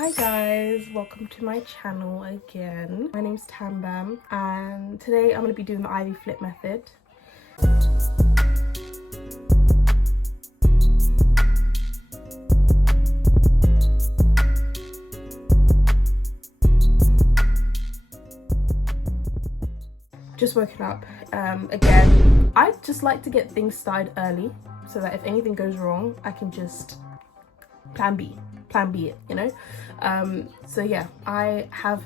Hi guys, welcome to my channel again. My name's TamBam and today I'm going to be doing the ivy flip method. Just woken up again. I just like to get things started early so that if anything goes wrong I can just plan B it, you know. So yeah, I've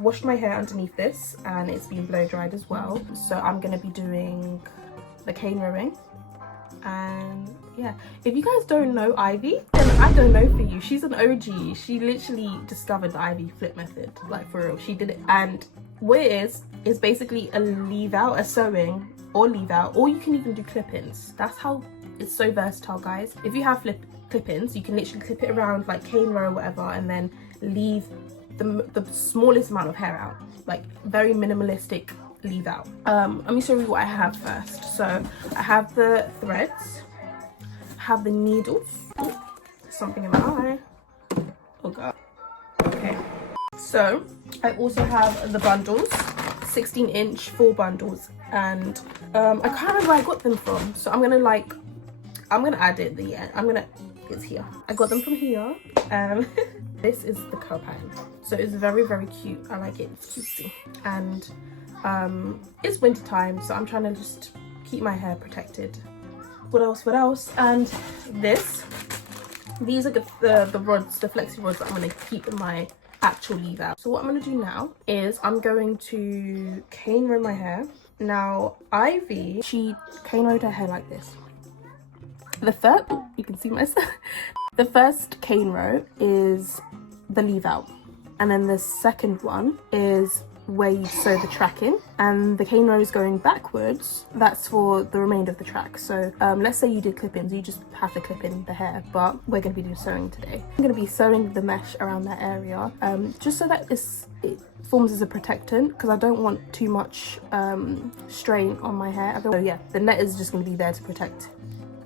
washed my hair underneath this and it's been blow dried as well, so I'm gonna be doing the cane rowing. And yeah, if you guys don't know Ivy, then I don't know for you. She's an OG. She literally discovered the Ivy flip method, like for real. She did it, and what it is basically a leave out, a sewing or leave out, or you can even do clip-ins. That's how it's so versatile, guys. If you have clip-ins, you can literally clip it around like cane row or whatever, and then leave the smallest amount of hair out, like very minimalistic leave out. Let me show you what I have first. So I have the threads, I have the needles. Ooh, something in my eye. Oh god. Okay, so I also have the bundles, 16-inch 4 bundles, and I can't remember where I got them from, so I'm gonna add it at the end. It's here. I got them from here. This is the curl pattern, so it's very, very cute. I like it. It's cutesy, and it's winter time, so I'm trying to just keep my hair protected. What else? And these are the rods, the flexi rods that I'm going to keep in my actual leave out. So what I'm going to do now is I'm going to cane row my hair. Now Ivy, she cane rowed her hair like this. You can see myself. The first cane row is the leave out, and then the second one is where you sew the track in, and the cane row is going backwards. That's for the remainder of the track. So let's say you did clip-ins, you just have to clip in the hair, but we're going to be doing sewing today. I'm going to be sewing the mesh around that area, just so that it forms as a protectant, because I don't want too much strain on my hair. So yeah, the net is just going to be there to protect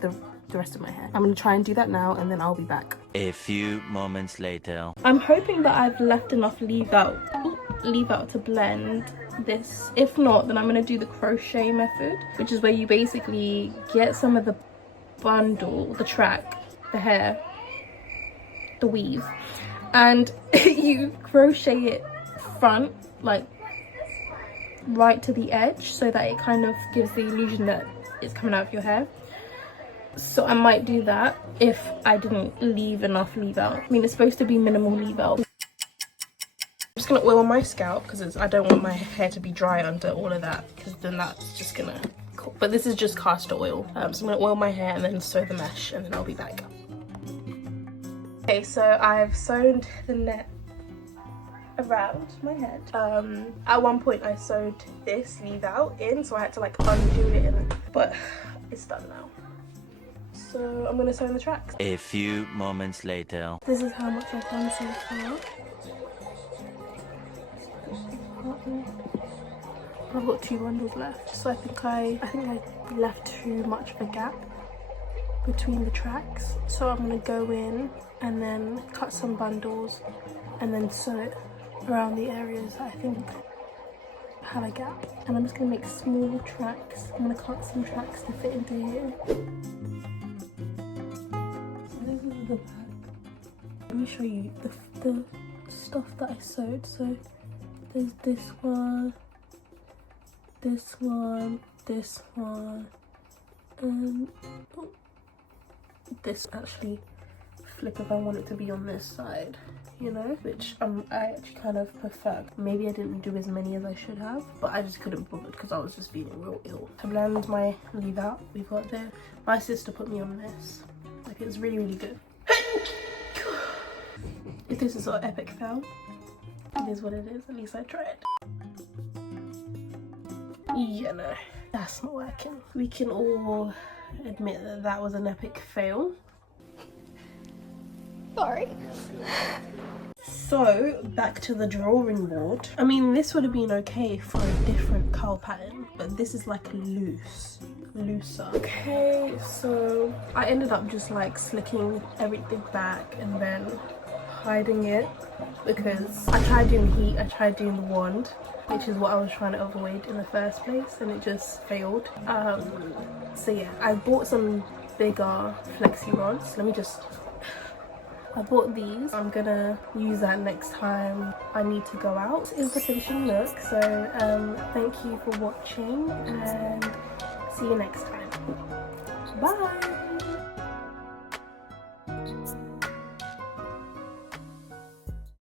the rest of my hair. I'm going to try and do that now, and then I'll be back. A few moments later. I'm hoping that I've left enough leave out to blend this. If not, then I'm going to do the crochet method, which is where you basically get some of the bundle, the track, the hair, the weave, and you crochet it front, like right to the edge, so that it kind of gives the illusion that it's coming out of your hair. So I might do that if I didn't leave enough leave out. I mean, it's supposed to be minimal leave out. I'm just gonna oil my scalp because I don't want my hair to be dry under all of that, because then that's just gonna cool. But this is just castor oil. So I'm gonna oil my hair and then sew the mesh, and then I'll be back. Okay, so I've sewn the net around my head. At one point I sewed this leave out in, so I had to like undo it, but it's done now. So I'm going to sew in the tracks. A few moments later. This is how much I've done so far. I've got 2 bundles left, so I think I left too much of a gap between the tracks. So I'm going to go in and then cut some bundles and then sew it around the areas that I think have a gap. And I'm just going to make small tracks. I'm going to cut some tracks to fit into here. The back. Let me show you the stuff that I sewed. So there's this one, and this actually flip if I want it to be on this side, you know, which I actually kind of prefer. Maybe I didn't do as many as I should have, but I just couldn't bother because I was just feeling real ill. To blend my leave out, we've got there. My sister put me on this. Like, it's really, really good. If this is an epic fail, it is what it is. At least I tried. Yeah, no, that's not working. We can all admit that that was an epic fail. Sorry. So back to the drawing board. I mean, this would have been okay for a different curl pattern, but this is like looser. Okay, so I ended up just like slicking everything back and then hiding it because I tried doing the heat, I tried doing the wand, which is what I was trying to avoid in the first place, and it just failed. So yeah, I bought some bigger flexi rods. I bought these. I'm gonna use that next time I need to go out. This is the finishing look. So thank you for watching and see you next time. Bye.